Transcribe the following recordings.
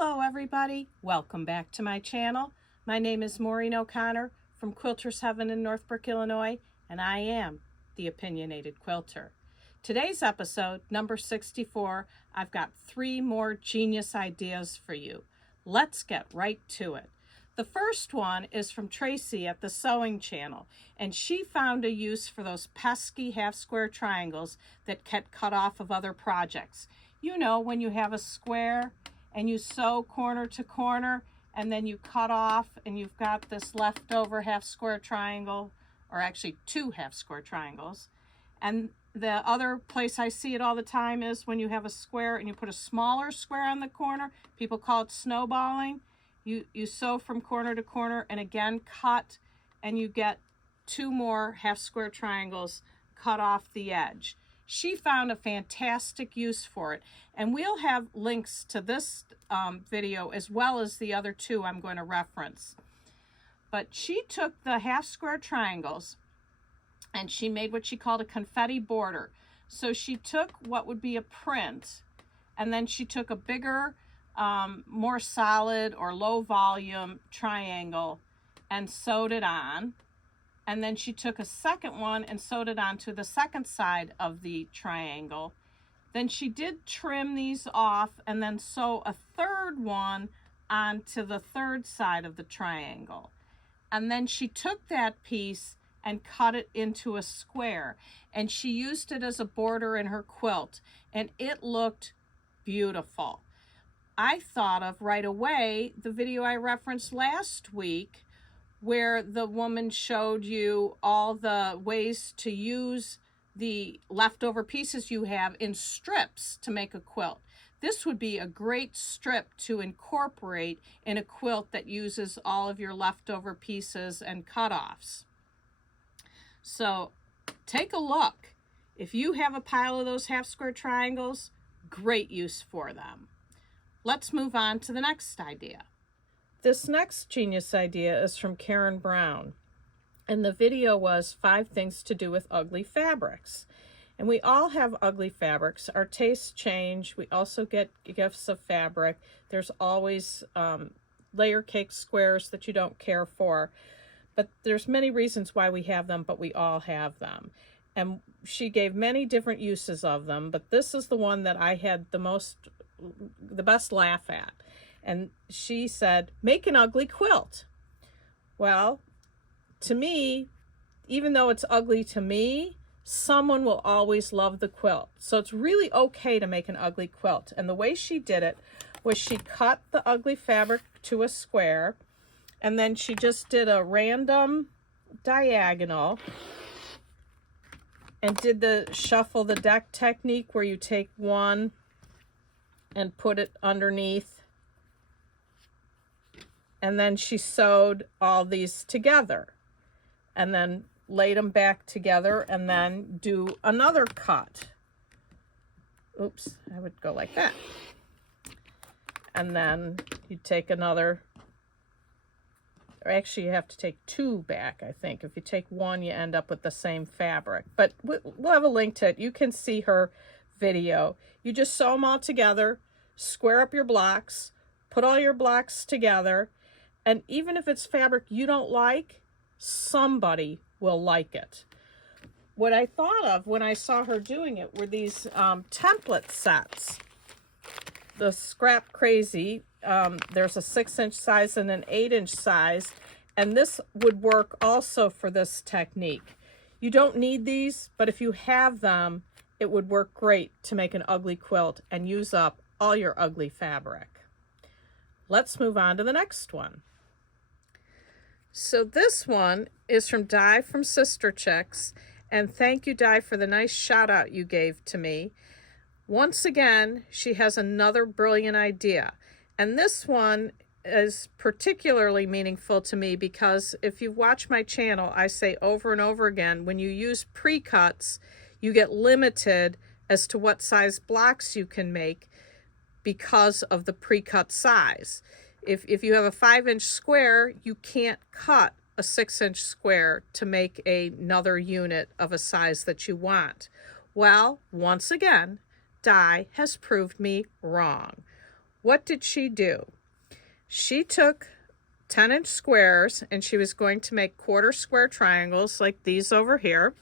Hello everybody, welcome back to my channel. My name is Maureen O'Connor from Quilter's Heaven in Northbrook, Illinois, and I am the Opinionated Quilter. Today's episode, number 64, I've got 3 more genius ideas for you. Let's get right to it. The first one is from Tracy at the Sewing Channel, and she found a use for those pesky half-square triangles that get cut off of other projects. You know, when you have a square and you sew corner to corner and then you cut off and you've got this leftover half-square triangle, or actually 2 half-square triangles. And the other place I see it all the time is when you have a square and you put a smaller square on the corner. People call it snowballing. You sew from corner to corner and again cut, and you get 2 more half-square triangles cut off the edge. She found a fantastic use for it, and we'll have links to this video as well as the other 2 I'm going to reference. But she took the half-square triangles and she made what she called a confetti border. So she took what would be a print, and then she took a bigger, more solid or low volume triangle and sewed it on. And then she took a second one and sewed it onto the second side of the triangle. Then she did trim these off and then sew a third one onto the third side of the triangle. And then she took that piece and cut it into a square. And she used it as a border in her quilt. And it looked beautiful. I thought of right away the video I referenced last week, where the woman showed you all the ways to use the leftover pieces you have in strips to make a quilt. This would be a great strip to incorporate in a quilt that uses all of your leftover pieces and cutoffs. So take a look. If you have a pile of those half-square triangles, great use for them. Let's move on to the next idea. This next genius idea is from Karen Brown, and the video was 5 things to do with ugly fabrics. And we all have ugly fabrics. Our tastes change. We also get gifts of fabric. There's always layer cake squares that you don't care for, but there's many reasons why we have them, but we all have them. And she gave many different uses of them, but this is the one that I had the best laugh at. And she said, make an ugly quilt. Well, to me, even though it's ugly to me, someone will always love the quilt. So it's really okay to make an ugly quilt. And the way she did it was she cut the ugly fabric to a square, and then she just did a random diagonal and did the shuffle the deck technique, where you take one and put it underneath. And then she sewed all these together and then laid them back together and then do another cut. Oops, I would go like that. And then you take another, or actually you have to take 2 back, I think. If you take 1, you end up with the same fabric. But we'll have a link to it. You can see her video. You just sew them all together, square up your blocks, put all your blocks together, and even if it's fabric you don't like, somebody will like it. What I thought of when I saw her doing it were these template sets. The Scrap Crazy, there's a 6-inch size and an 8-inch size, and this would work also for this technique. You don't need these, but if you have them, it would work great to make an ugly quilt and use up all your ugly fabric. Let's move on to the next one. So this one is from Di from Sister Chicks, and thank you, Di, for the nice shout out you gave to me. Once again, she has another brilliant idea, and this one is particularly meaningful to me because if you've watched my channel, I say over and over again, when you use pre-cuts, you get limited as to what size blocks you can make because of the pre-cut size. If you have a 5-inch square, you can't cut a 6-inch square to make another unit of a size that you want. Well, once again, Di has proved me wrong. what did she do? She took 10-inch squares and she was going to make quarter square triangles like these over here.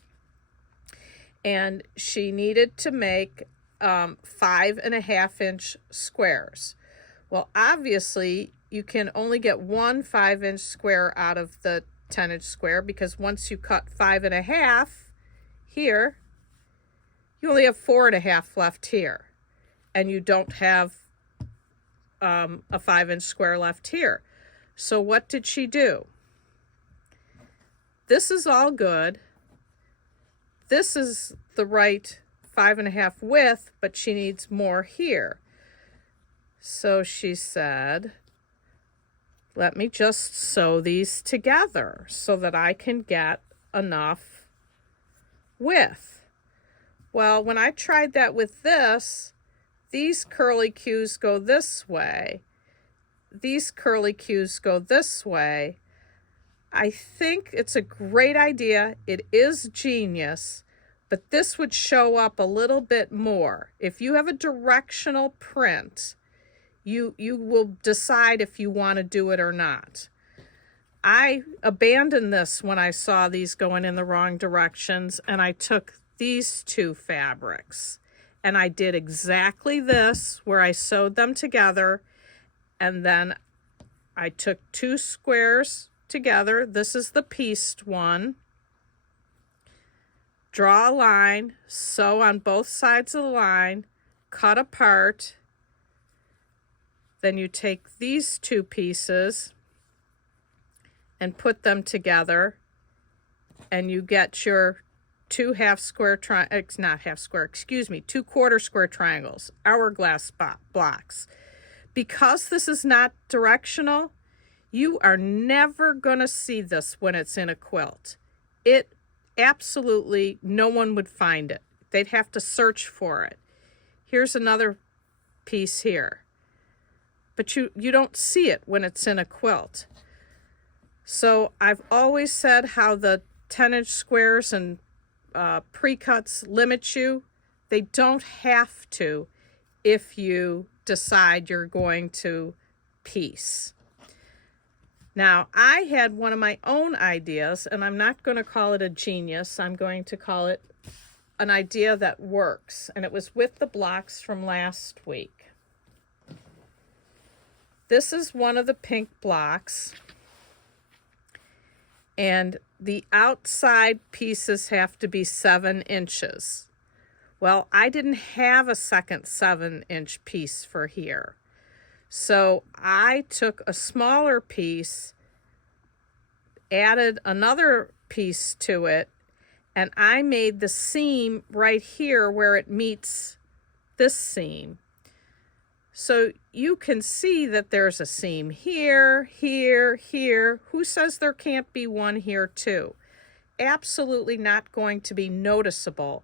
And she needed to make 5.5-inch squares. Well, obviously, you can only get one 5-inch square out of the 10-inch square, because once you cut 5.5 here, you only have 4.5 left here, and you don't have a 5-inch square left here. So what did she do? This is all good. This is the right 5.5 width, but she needs more here. So she said, let me just sew these together so that I can get enough width. Well, when I tried that with this, these curly cues go this way. These curly cues go this way. I think it's a great idea. It is genius, but this would show up a little bit more. If you have a directional print, you will decide if you want to do it or not. I abandoned this when I saw these going in the wrong directions, and I took these two fabrics and I did exactly this, where I sewed them together, and then I took two squares together. This is the pieced one. Draw a line, sew on both sides of the line, cut apart. Then you take these two pieces and put them together, and you get your two quarter square triangles, hourglass blocks. Because this is not directional, you are never going to see this when it's in a quilt. It absolutely, no one would find it. They'd have to search for it. Here's another piece here. But you don't see it when it's in a quilt. So I've always said how the 10-inch squares and pre-cuts limit you. They don't have to if you decide you're going to piece. Now, I had one of my own ideas, and I'm not going to call it a genius. I'm going to call it an idea that works, and it was with the blocks from last week. This is one of the pink blocks, and the outside pieces have to be 7 inches. Well, I didn't have a second 7-inch piece for here. So I took a smaller piece, added another piece to it, and I made the seam right here where it meets this seam. So you can see that there's a seam here, here, here. Who says there can't be one here too? Absolutely not going to be noticeable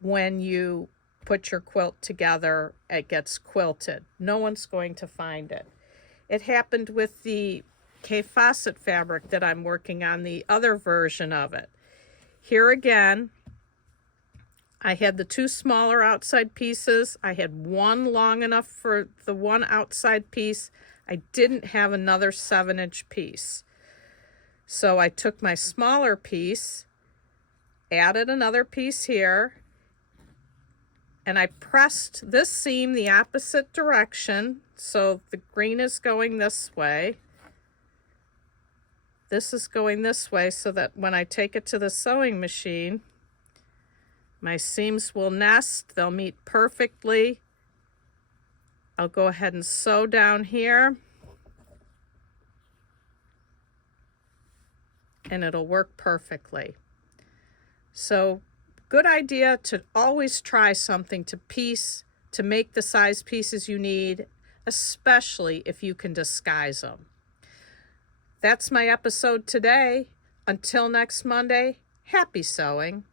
when you put your quilt together. It gets quilted. No one's going to find it. It happened with the K Fawcett fabric that I'm working on, the other version of it. Here again, I had the two smaller outside pieces. I had one long enough for the one outside piece. I didn't have another 7-inch piece. So I took my smaller piece, added another piece here, and I pressed this seam the opposite direction. So the green is going this way. This is going this way, so that when I take it to the sewing machine, my seams will nest. They'll meet perfectly. I'll go ahead and sew down here, and it'll work perfectly. So good idea to always try something to piece, to make the size pieces you need, especially if you can disguise them. That's my episode today. Until next Monday, happy sewing.